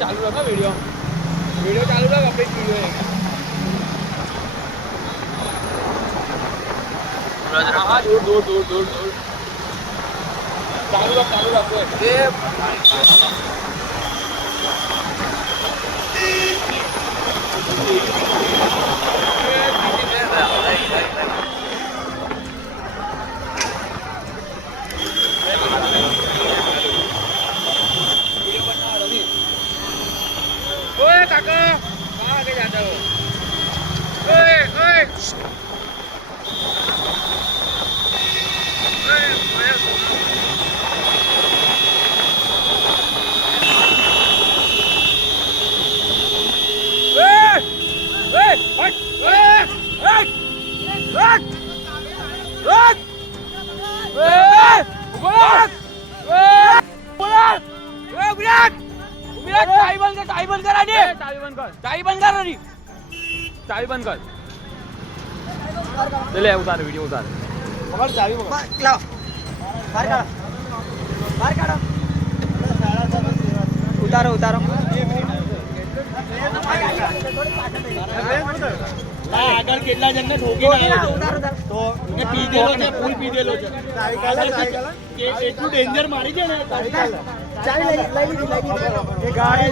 ચાલુ રાખો વિડીયો ચાલુ રાખ આપણે વિડીયો દૂર ચાલુ રાખો काका कहाँ आगे जाता हो? ओए ओए चाबी बंद कर ले उतार वीडियो उतार पकड़ चाबी पकड़ लाओ बाहर काढ़ो उतारो આગળ કેટલા જણને ઠોકી તો ને પી દેલો છે ફૂલ પી દેલો છે કે એટલું ડેન્જર મારી છે ને ચાવી લઈ એ ગાડી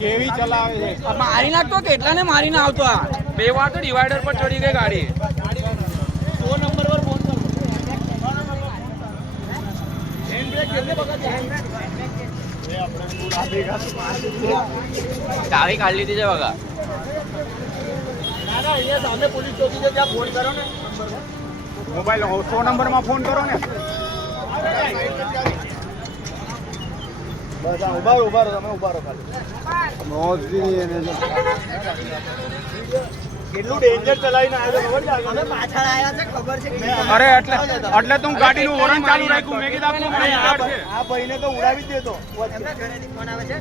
કેવી ચલાવે છે મારી નાખતો કેટલાને મારીને આવતો આ બે વાર તો ડિવાઈડર પર ચડી ગઈ ગાડી 100 નંબર પર ફોન કરો હેન્ડ બ્રેક કેટલે પકડ ચાવી કાઢી લીધી છે બગા ના અહીંયા સામે પોલીસ ચોકી છે ત્યાં ફોન કરો ને મોબાઈલ 100 નંબરમાં ફોન કરો ને બસ ઉભા રહો તમે ઉભા રહો ખાલી મોજની એને કેટલું ડેન્જર ચલાવીને આવ્યો ખબર છે અમે પાછળ આવ્યા છે ખબર છે અરે એટલે તું ગાડીનું હોર્ન ચાલુ રાખ્યું મેં કીધું આ ભાઈને તો ઉડાવી જ દેતો એમના ઘરેથી ફોન આવે છે